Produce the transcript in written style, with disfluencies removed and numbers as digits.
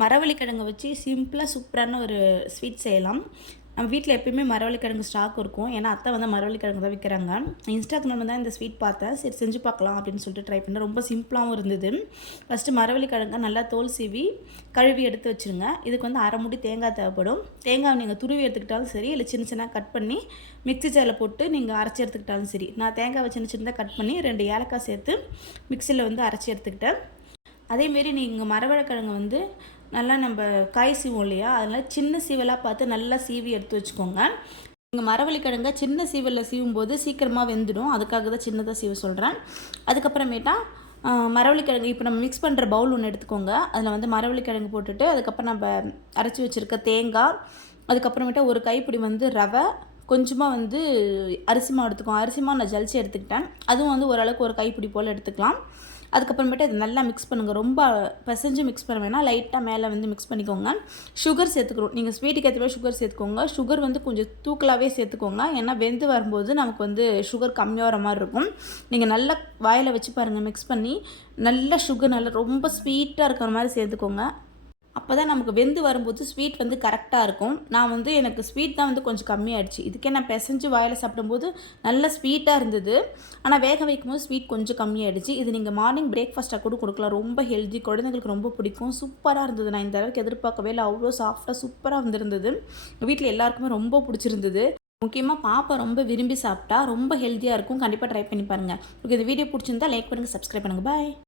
மரவள்ளிக்கிழங்கு வச்சு சிம்பிளாக சூப்பரான ஒரு ஸ்வீட் செய்யலாம். நம்ம வீட்டில் எப்பயுமே மரவள்ளிக்கிழங்கு ஸ்டாக் இருக்கும். ஏன்னா அத்தை வந்து மரவள்ளிக்கிழங்கு தான் விற்கிறாங்க. இன்ஸ்டாகிராமில் தான் இந்த ஸ்வீட் பார்த்தேன். சரி செஞ்சு பார்க்கலாம் அப்படின்னு சொல்லிட்டு ட்ரை பண்ணேன். ரொம்ப சிம்பிளாகவும் இருந்தது. ஃபஸ்ட்டு மரவள்ளிக்கிழங்கை நல்லா தோல் சீவி கழுவி எடுத்து வச்சுருங்க. இதுக்கு வந்து அரை மூடி தேங்காய் தேவைப்படும். தேங்காய் நீங்கள் துருவி எடுத்துக்கிட்டாலும் சரி, இல்லை சின்ன சின்ன கட் பண்ணி மிக்ஸி ஜாரில் போட்டு நீங்கள் அரைச்சி எடுத்துக்கிட்டாலும் சரி. நான் தேங்காவை சின்ன சின்னதாக கட் பண்ணி 2 ஏலக்காய் சேர்த்து மிக்சியில் வந்து அரைச்சி எடுத்துக்கிட்டேன். அதேமாரி நீங்கள் மரவள்ளிக்கிழங்கு வந்து நல்லா நம்ம காய் சீவோம் இல்லையா, அதனால் சின்ன சீவலாக பார்த்து நல்லா சீவி எடுத்து வச்சுக்கோங்க. நீங்கள் மரவள்ளிக்கிழங்க சின்ன சீவலில் சீவும்போது சீக்கிரமாக வெந்துடும். அதுக்காக தான் சின்னதாக சீவ சொல்கிறேன். அதுக்கப்புறமேட்டா மரவள்ளிக்கிழங்கு இப்போ நம்ம மிக்ஸ் பண்ணுற பவுல் ஒன்று எடுத்துக்கோங்க. அதில் வந்து மரவள்ளிக்கிழங்கு போட்டுட்டு அதுக்கப்புறம் நம்ம அரைச்சி வச்சுருக்க தேங்காய், அதுக்கப்புறமேட்டா ஒரு கைப்பிடி வந்து ரவை, கொஞ்சமாக வந்து அரிசி மாவு எடுத்துக்கோங்க. அரிசி மாவு நான் ஜலிச்சு எடுத்துக்கிட்டேன். அதுவும் வந்து ஓரளவுக்கு ஒரு கைப்பிடி போல் எடுத்துக்கலாம். அதுக்கப்புறமேட்டு அது நல்லா மிக்ஸ் பண்ணுங்கள். ரொம்ப பிசைஞ்சு மிக்ஸ் பண்ண வேணாம், லைட்டாக மேலே வந்து மிக்ஸ் பண்ணிக்கோங்க. சுகர் சேர்த்துக்கிறோம். நீங்கள் ஸ்வீட்டுக்கு ஏற்ற மாதிரி சுகர் சேர்த்துக்கோங்க. சுகர் வந்து கொஞ்சம் தூக்கலாகவே சேர்த்துக்கோங்க. ஏன்னா வெந்து வரும்போது நமக்கு வந்து சுகர் கம்மியாக வர மாதிரி இருக்கும். நீங்கள் நல்லா வாயில் வச்சு பாருங்கள், மிக்ஸ் பண்ணி நல்லா சுகர் நல்லா ரொம்ப ஸ்வீட்டாக இருக்கிற மாதிரி சேர்த்துக்கோங்க. அப்போ தான் நமக்கு வெந்து வரும்போது ஸ்வீட் வந்து கரெக்டாக இருக்கும். நான் வந்து எனக்கு ஸ்வீட் தான் வந்து கொஞ்சம் கம்மியாகிடுச்சு. இதுக்கே நான் பிசைஞ்சு வாயில் சாப்பிடும்போது நல்ல ஸ்வீட்டாக இருந்தது. ஆனால் வேக வைக்கும்போது ஸ்வீட் கொஞ்சம் கம்மியாகிடுச்சு. இது நீங்கள் மார்னிங் பிரேக்ஃபாஸ்ட்டாக கூட கொடுக்கலாம். ரொம்ப ஹெல்தி, குழந்தைங்களுக்கு ரொம்ப பிடிக்கும். சூப்பராக இருந்தது. நான் இந்த அளவுக்கு எதிர்பார்க்கவே இல்லை. அவ்வளோ சாஃப்டாக சூப்பராக வந்துருந்தது. வீட்டில் எல்லாருக்குமே ரொம்ப பிடிச்சிருந்தது. முக்கியமாக பாப்பா ரொம்ப விரும்பி சாப்பிட்டா. ரொம்ப ஹெல்த்தியாக இருக்கும். கண்டிப்பாக ட்ரை பண்ணி பாருங்கள். உங்களுக்கு இந்த வீடியோ பிடிச்சிருந்தா லைக் பண்ணுங்கள், சப்ஸ்கிரைப் பண்ணுங்கள். பாய்.